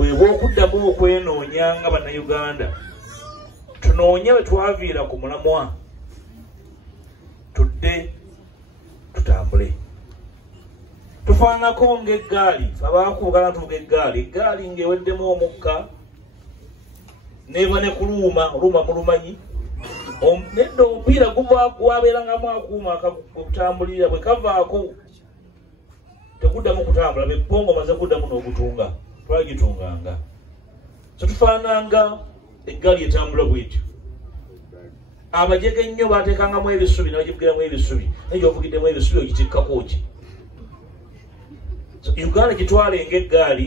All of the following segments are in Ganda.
bweba okuddamu okwenoonya nga bannayuganda tunoonye bwe twaviira ku mulamwa tudde tutambule tufaanako ng'eggaali abaakubugala tuvuga eggaali ng'eweddemu omukka neba ne kuluuma oluuma mulumanyi nedda omupiira gwabeerangamu akuuma okutambulira bwe kavaako tekuddamu kutambula bepongo maze kuddamu n'ogutunga twagitunganga so tufaananga eggaali etambula bwetyo abajege ennyo baateekangamu ebisubi nabagivugiramu ebisubi naye gyovugiddemu ebisubi ogitikkako ki so Uganda kitwale ng'eggaali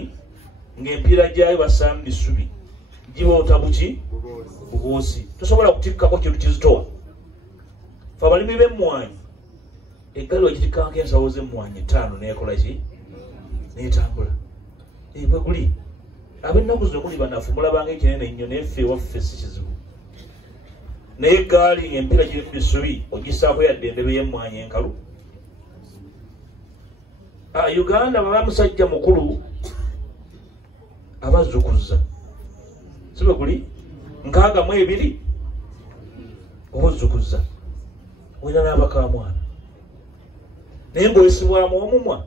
ng'empiira gyayo basaamu bisubi giboota buki bugoosi tosobola kutikkako kintu kizitowa fe abalimi b'emmwanyi eggaali wagitikkako ensawo z'emmwanyi 5 neekola ki neetambula bwe guli ab'ennaku zino muli banafu mulabanga ekinene ennyo naye ffe ewaffe si kizibu naye eggaali ng'empiira giri mu bisubi ogisaako yadde endebe y'emmwanyi enkalu Uganda baba musajja mukulu abazzukuza sibe guli 62 obuzzukuza wina n'abakamwana naye ng'oyisibwamu omumwa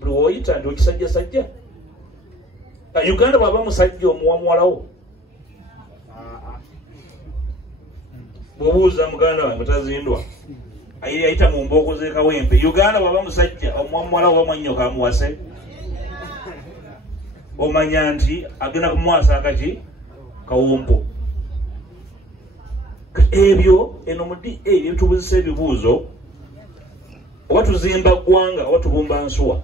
buli woyita nti okisajjasajja Uganda bwaba musajja omuwa muwalawo bw'obuuza muganda wange tazindwa ayita mu mbooko z'ekawempe Uganda bwaba musajja omuwa muwalawo oba mwannyoko amuwase omanya nti agenda kumuwasa akaki kawompo ebyo eno mudi ebyo tubuzisa ebibuuzo oba tuzimba ggwanga oba tubumba nsuwa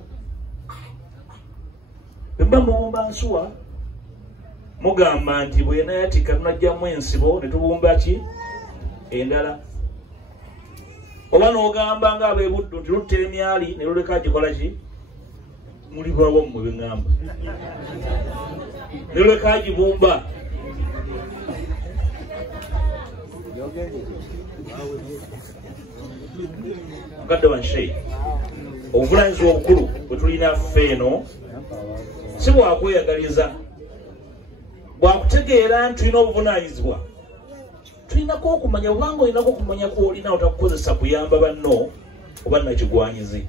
bemba mubumba nsuwa mugamba nti bwenayatika tunajjamu ensibo ne tubumba ki endala oba n'ogamba nga ab'ebuddu nti lutta emyali ne luleka gikola ki muli bwawo mmwe beŋŋamba ne luleka gibumba mukadde wanshe obuvunaanyizibwa obukulu bwe tulina ffe eno si bwakweyagaliza bwakutegeera nti tulina obuvunaanyizibwa tulinako okumanya obanga olinako okumanya kwolina otakukozesa kuyamba banno oba nakigwanyizi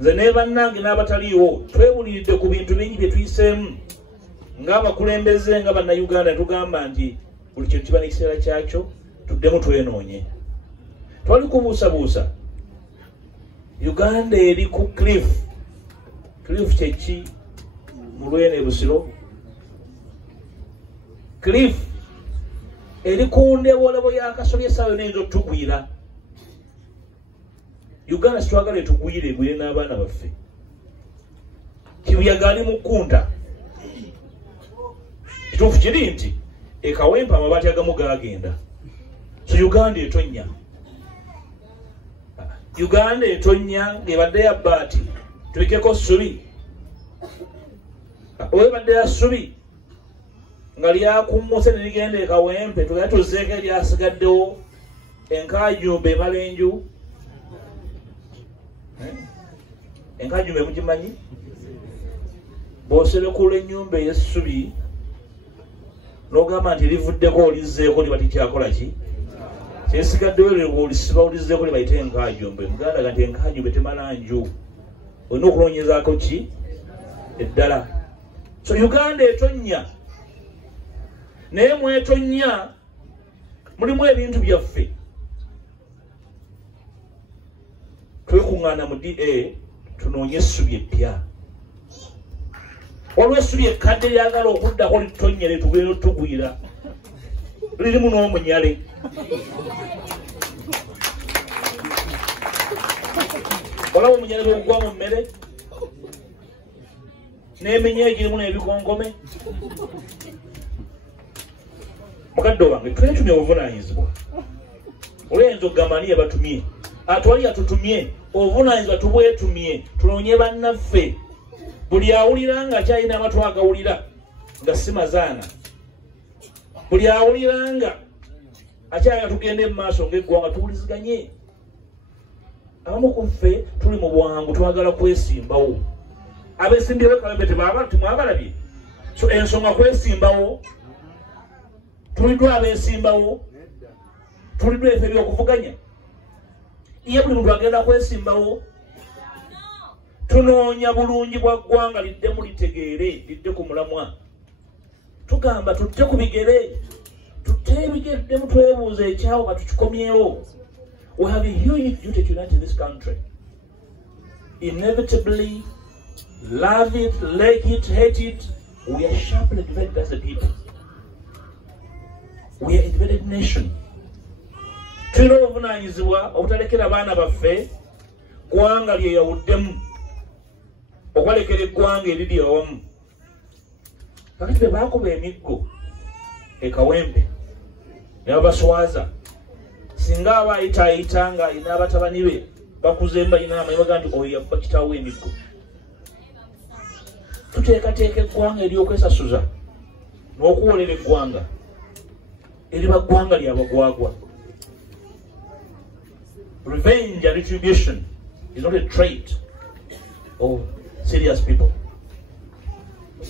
nze ne bannange n'abataliiwo twebuliridde ku bintu bingi bye tuyiseemu ng'abakulembeze nga bannayuganda tugamba nti buli kintu kiba n'ekiseera kyakyo tuddemu twenoonye twali kubuusabuusa Uganda eri ku cliff kyeki mu Lwene Busiro cliff eri ku ndebolebo y'akasolya essaawa yonna eyinza okutugwira Uganda situwagala etugwire egwire n'abaana baffe kibuyaga ali mu kkunta kituufu kiri nti ekawempa amabaati agamu gagenda so Uganda etonnya ng'ebadde ya bbaati tulikeko ssubi oba ebadde ya ssubi nga lyakummuse ne ligenda ekawempe tugenda tuzeeko eryasigaddewo enkajumba emala enju enkajumba emugimanyi bw'oserekula ennyumba ey'essubi n'ogamba nti livuddeko olizzeeko liba tikyakola ki kyesigaddewo lwe olisiba olizzeeko libayite enkajumba muganda ga nti enkajumba temala nju olina okunoonyezaako ki eddala so Uganda etonnya naye mwetonya mulimu ebintu byaffe twekuŋŋaana mu DA tunoonye essubi eppya waliwo essubi ekkadde lyagala okuddako litonyere tugenda otugwira lirimu n'omunyale olaba omunyale bwe gugwa mu mmere n'emenya egirimu n'ebikonkome mukadde wange twetumye obuvunaanyizibwa olw'enzo okugamba ani yabatumye atwali atutumye obuvunaanyizibwa tubwetumye tunoonye bannaffe buli awulira nga akyalina amatu agawulira nga si mazaana buli awulira nga akyalina tugende mu maaso ng'eggwanga tuwuliziganye abamu ku ffe tuli mu bwangu twagala kwesimbawo abesimbyewo ekawempe temwabalabye so ensonga kwesimbawo tuliddwa abeesimbawo tuliddwa efe ebyokuvuganya iye buli muntu agenda kwesimbawo tunoonya bulungi bwa ggwanga liddemu litegeere lidde ku mulamwa tugamba tutte ku bigere tutte ebigere tuddemu twebuuza ekyawo nga tukikomyewo. We have a huge duty to unite in this country. Inevitably, love it, like it, hate it, we are sharply divided as a people. We are a divided nation. Tulina obuvunaanyizibwa obutalekera abaana baffe ggwanga lye yawuddemu okwalekera eggwanga eriri awamu. Kakati be baakuba emiggo ekawempe ne babaswaza singa aba ayitaayita nga alina abatabani be bakuze mbalina amanyi baga nti oyo yabba kitaawo emiggo. Tuteekateeka eggwanga ery'okwesasuza n'okuwolera eggwanga eriba ggwanga lyabagwagwa. Revenge and retribution is not a trait of serious people.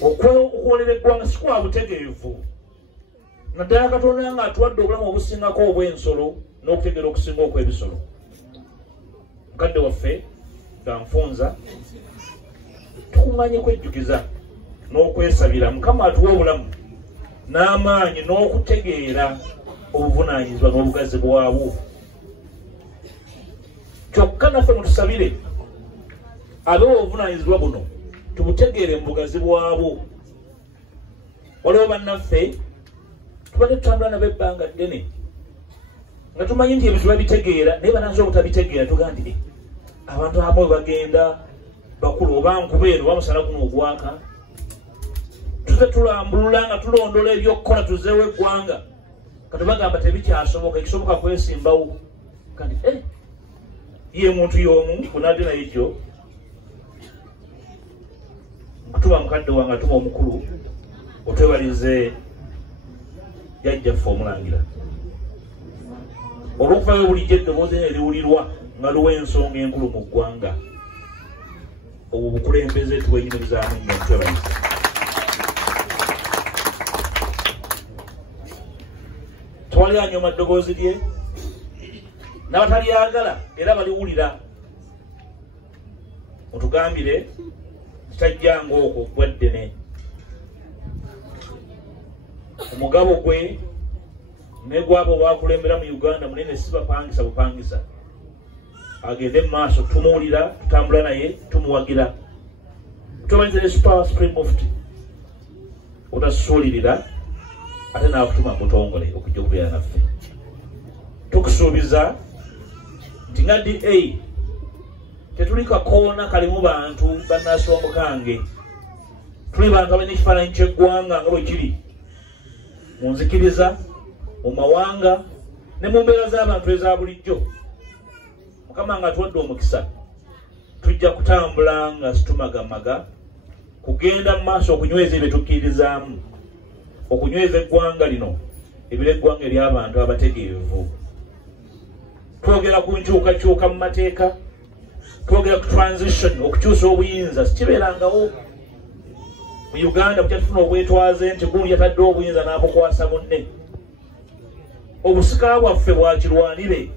Okuwolera eggwanga si kwa butegeevu naddala Katonda nga atuwadde obulamu obusingako obw'ensolo n'okutegeera okusinga okw'ebisolo. Mukadde waffe ganfunza tukuŋŋanye kwejjukiza n'okwesabira Mukama atuwa obulamu n'amaanyi n'okutegeera obuvunaanyizibwa n'obugazi bwabwo. Kyokka naffe mutusabire abewo obuvunaanyizibwa buno tubutegeere mu bugazi bwabwo. Waliwo bannaffe tubadde tutambula nabo ebbanga ddene nga tumanyi nti ebintu babitegeera naye bananza obutabitegeera tugaa nti abantu abamu bagenda bakulu oba nkuba eno bamusala guno ogwaka tuze tulambulula nga tulondola ebyokukola tuzeewo eggwanga katubagamba tebikyasoboka ekisoboka kwesimbawo kandi ye muntu y'omu kunadde naye kyo nkutuma mukadde wange atuma omukulu otwebalize yajjaffe omulangira olw'okuvayo bulijjo eddoboozi eriwulirwa nga luwa ensonga enkulu mu ggwanga. Obwo bukulembeze tubwenyumirizaamu nnyo twebalize. Tewali anyooma ddoboozi lye n'abatalyagala era baliwulira otugambire kitajjanga okwo gwaddene omugabo gwe ne gwabo bakulembera mu Uganda munene si bapangisa bupangisa agende mu maaso tumuwulira tutambula naye tumuwagira tubalize Super Supreme Mufti otasuulirira ate n'akutuma mutongole okujja okubeera naffe. Tukusuubiza nti nga DA tetuli kakoona kalimu bantu bannansi omukange tuli bantu abalina ekifaananyi ky'eggwanga nga bwe kiri mu nzikiriza mu mawanga ne mu mbeera z'abantu eza bulijjo. Mukama nga atuwadde omukisa tujja kutambula nga situmagamaga kugenda mu maaso okunyweza ebyo tukkirizaamu okunyweza eggwanga lino ebira eggwanga ery'abantu abategeevu. Twogera ku nkyukakyuka mu mateeka, twogera ku transition okukyusa obuyinza sikibeerangawo mu Uganda bukyatufuna obwetwaze nti gundi yatadde obuyinza n'abukwasa munne. Obusika bwaffe bwakirwanire